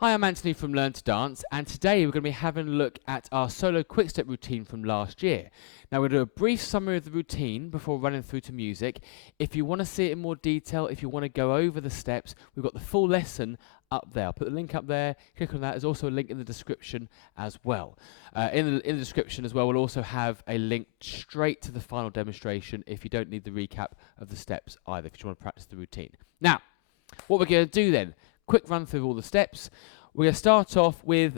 Hi, I'm Anthony from Learn to Dance, and today we're going to be having a look at our solo quickstep routine from last year. Now we're going to do a brief summary of the routine before running through to music. If you want to see it in more detail, if you want to go over the steps, we've got the full lesson up there. I'll put the link up there, click on that. There's also a link in the description as well. In the description as well, we'll also have a link straight to the final demonstration if you don't need the recap of the steps either, if you want to practice the routine. Now, what we're going to do then, quick run through all the steps. We're going to start off with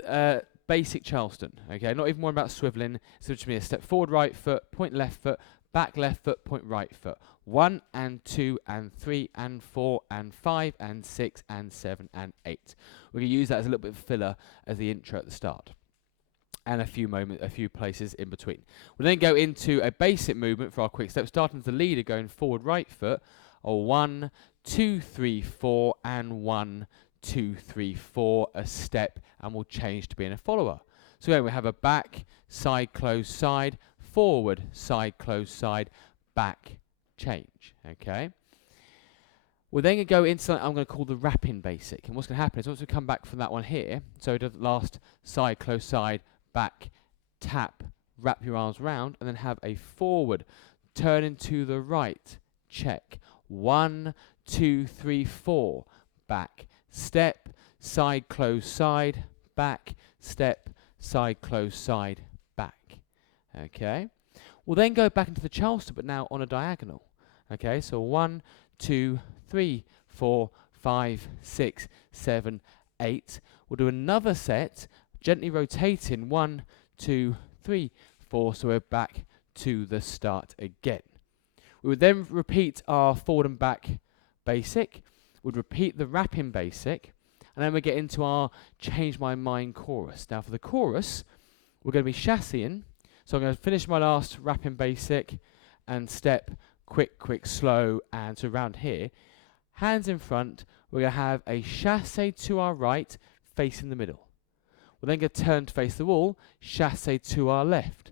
Basic Charleston, okay? Not even more about swiveling. So it's going to be a step forward right foot, point left foot, back left foot, point right foot. 1 and 2 and 3 and 4 and 5 and 6 and 7 and 8. We're going to use that as a little bit of filler as the intro at the start. And a few places in between. We'll then go into a basic movement for our quick step, starting as the leader, going forward right foot. 1, 2, 3, 4 and 1, 2, 3, 4, a step, and we'll change to being a follower. So then we have a back, side, close, side, forward, side, close, side, back, change. Okay. We're then going to go into something I'm going to call the wrapping basic. And what's going to happen is once we come back from that one here, so it does last side, close, side, back, tap, wrap your arms round, and then have a forward, turning to the right, check. 1, 2, 3, 4, back, step, side, close, side, back, step, side, close, side, back. Okay. We'll then go back into the Charleston, but now on a diagonal. Okay, so 1, 2, 3, 4, 5, 6, 7, 8. We'll do another set, gently rotating 1, 2, 3, 4, so we're back to the start again. We would then repeat our forward and back basic. We'd repeat the wrapping basic, and then we get into our change my mind chorus. Now for the chorus, we're going to be chassing. So I'm going to finish my last wrapping basic and step, quick, quick, slow, and to around here. Hands in front, we're going to have a chasse to our right, facing the middle. We're then going to turn to face the wall, chasse to our left.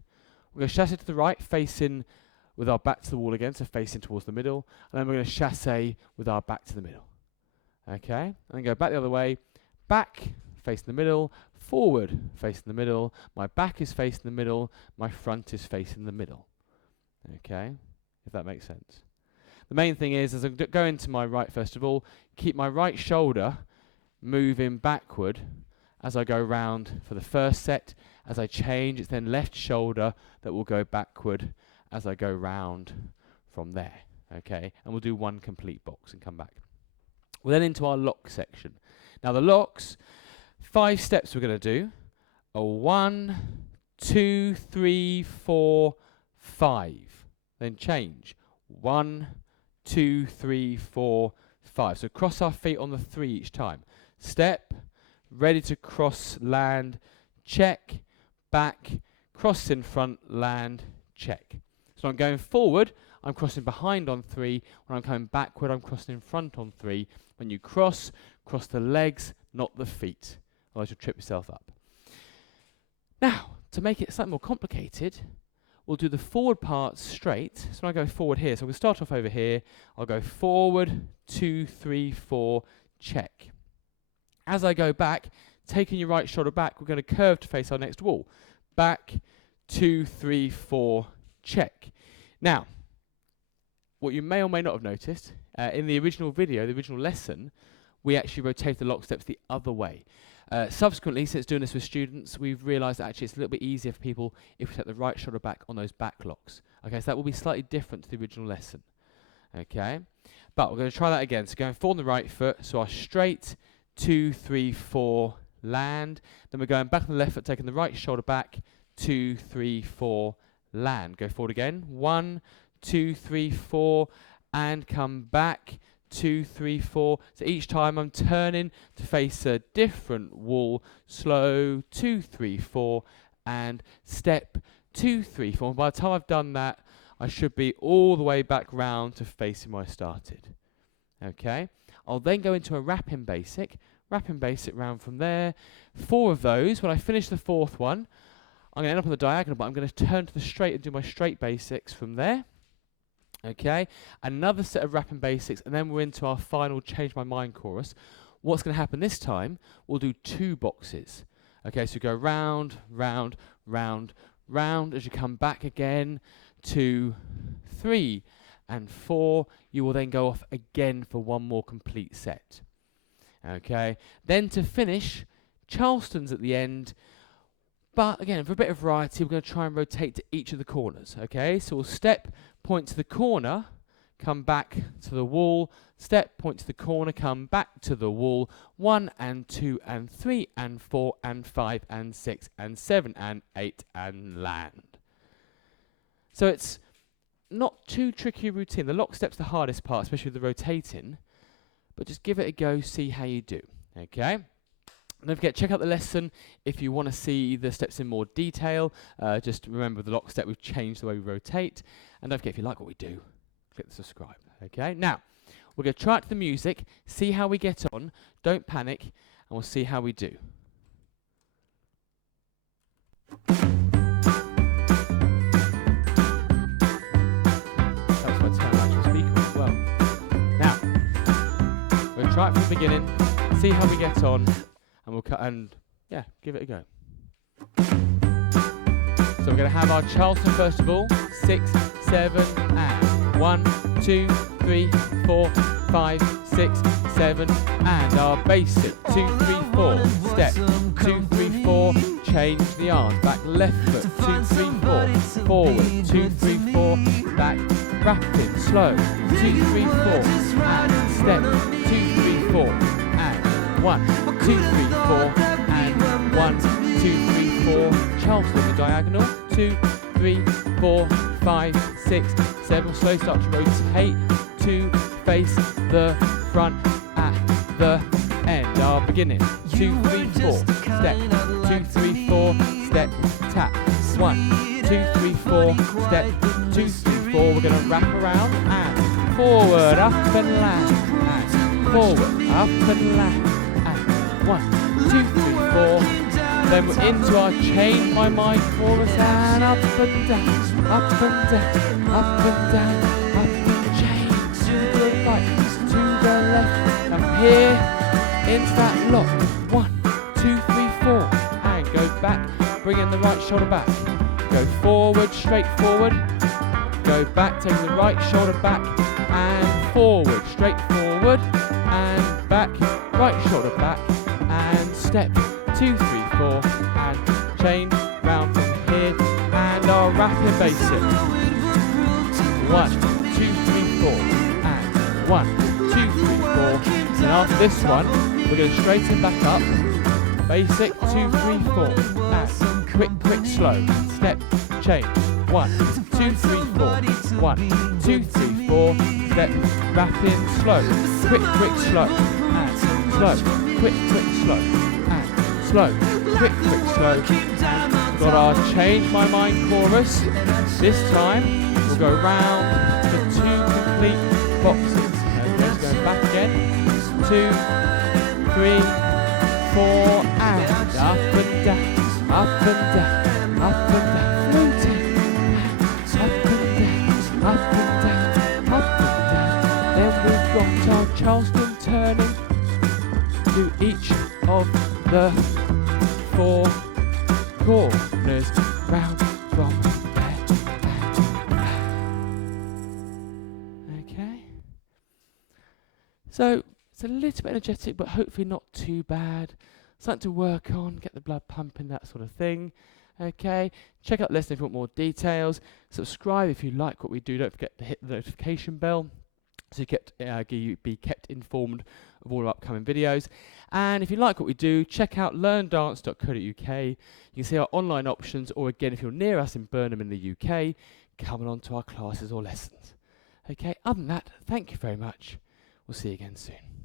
We're going to chasse to the right, facing with our back to the wall again, so facing towards the middle. And then we're going to chasse with our back to the middle. Okay, and then go back the other way, back, facing the middle, forward, facing the middle, my back is facing the middle, my front is facing the middle. Okay, if that makes sense. The main thing is, as I go into my right first of all, keep my right shoulder moving backward as I go round for the first set. As I change, it's then left shoulder that will go backward as I go round from there. Okay, and we'll do one complete box and come back. We're then into our lock section. Now the locks, 5 steps we're going to do. 1, 2, 3, 4, 5. Then change. 1, 2, 3, 4, 5. So cross our feet on the 3 each time. Step, ready to cross, land, check, back, cross in front, land, check. So I'm going forward, I'm crossing behind on 3. When I'm coming backward, I'm crossing in front on 3. When you cross, cross the legs, not the feet. Otherwise you'll trip yourself up. Now, to make it slightly more complicated, we'll do the forward part straight. So when I go forward here, so we'll start off over here. I'll go forward, 2, 3, 4, check. As I go back, taking your right shoulder back, we're going to curve to face our next wall. Back, 2, 3, 4, check. Now, what you may or may not have noticed, in the original video, the original lesson, we actually rotate the lock steps the other way. Subsequently, since doing this with students, we've realised that actually it's a little bit easier for people if we take the right shoulder back on those back locks. Okay, so that will be slightly different to the original lesson. Okay, but we're going to try that again. So going forward on the right foot, so our straight, 2, 3, 4, land. Then we're going back on the left foot, taking the right shoulder back, 2, 3, 4, land. Go forward again, 1, 2, 3, 4, and come back, 2, 3, 4. So each time I'm turning to face a different wall. Slow, 2, 3, 4, and step, 2, 3, 4. And by the time I've done that, I should be all the way back round to facing where I started. Okay, I'll then go into a wrapping basic round from there. 4 of those. When I finish the 4th one, I'm going to end up on the diagonal, but I'm going to turn to the straight and do my straight basics from there. Okay, another set of wrapping basics, and then we're into our final change my mind chorus. what's going to happen this time, we'll do 2 boxes. Okay, so go round, round, round, round. As you come back again, 2, 3, and 4, you will then go off again for 1 more complete set. Okay, then to finish, Charleston's at the end, but again, for a bit of variety, we're going to try and rotate to each of the corners. Okay, so we'll step, point to the corner, come back to the wall, step, point to the corner, come back to the wall, 1 and 2 and 3 and 4 and 5 and 6 and 7 and 8 and land. So it's not too tricky a routine. The lock step's the hardest part, especially with the rotating, but just give it a go, see how you do. Okay? And don't forget, check out the lesson if you want to see the steps in more detail. Just remember the lock step, we've changed the way we rotate. And don't forget, if you like what we do, click the subscribe. Okay? Now, we're going to try it to the music, see how we get on. Don't panic, and we'll see how we do. Try it from the beginning, see how we get on, and we'll cut and yeah, give it a go. So we're going to have our Charleston first of all, 6, 7, and 1, 2, 3, 4, 5, 6, 7, and our basic 2, 3, 4, step 2, 3, 4, change the arms, back left foot 2, 3, 4, forward 2, 3, 4, back rapid, slow 2, 3, 4, and step 2, 3, 4, and 1, 2, 3, 4, and 1, 2, 3, 4, Charleston the diagonal, 2, 3, 4, 5, 6, 7, slow start to rotate, to face the front at the end, our beginning, 2, 3, 4, step, 2, 3, 4, step, tap, 1, 2, 3, 4, step, 2, 3, 4, we're going to wrap around, and forward, up and land, and forward, up and land, and 1, 2, 3, 4, then we're into our Change My Mind chorus, and up and down, up and down, up and down, up and change to the right, to the left, and here into that lock, 1, 2, 3, 4, and go back, bring in the right shoulder back, go forward, straight forward, go back, take the right shoulder back, and forward, straight forward, and back, right shoulder back, and step, 2, 3, 4, and change round from here, and our rapid basic, 1, 2, 3, 4, and 1, 2, 3, 4, and after this one, we're going to straighten back up, basic, 2, 3, 4, and quick, slow, step, change, 1, 2, 3, 4, 1, 2, 3, 4, step, rapid, slow, quick, slow, and slow, quick, slow, and slow, quick, slow, and we've got our Change My Mind chorus. This time, we'll go round to 2 complete boxes. Okay, let's go back again, 2, 3, 4, and up and down, up and down, up and down, floating, up and down, up and down, up and down. Then we've got our Charleston turning to each of the 4 corners, round from there and there. Okay. So it's a little bit energetic, but hopefully not too bad. Something to work on, get the blood pumping, that sort of thing. Okay, check out the lesson if you want more details. Subscribe if you like what we do. Don't forget to hit the notification bell so you be kept informed of all our upcoming videos. And if you like what we do, check out learndance.co.uk. You can see our online options, or again, if you're near us in Burnham in the UK, come along to our classes or lessons. Okay, other than that, thank you very much. We'll see you again soon.